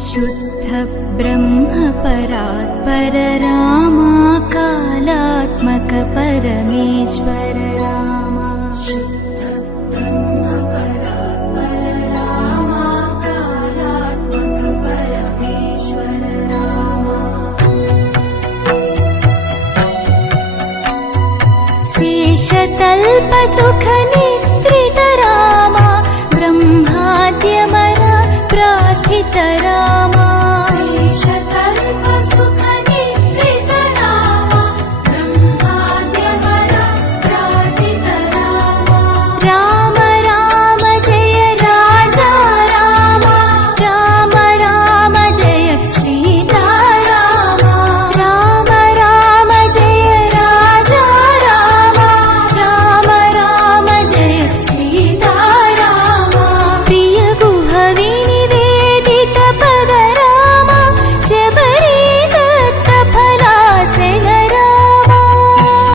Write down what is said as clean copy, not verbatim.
शुद्ध ब्रह्म परात्पर रामा कालात्मक परमेश्वर रामा शुद्ध ब्रह्म परात्पर रामा कालात्मक परमेश्वर रामा शेषतल्प सुख निद्रित रामा ब्रह्माद्यमर प्रार्थित रामा शेषतल्प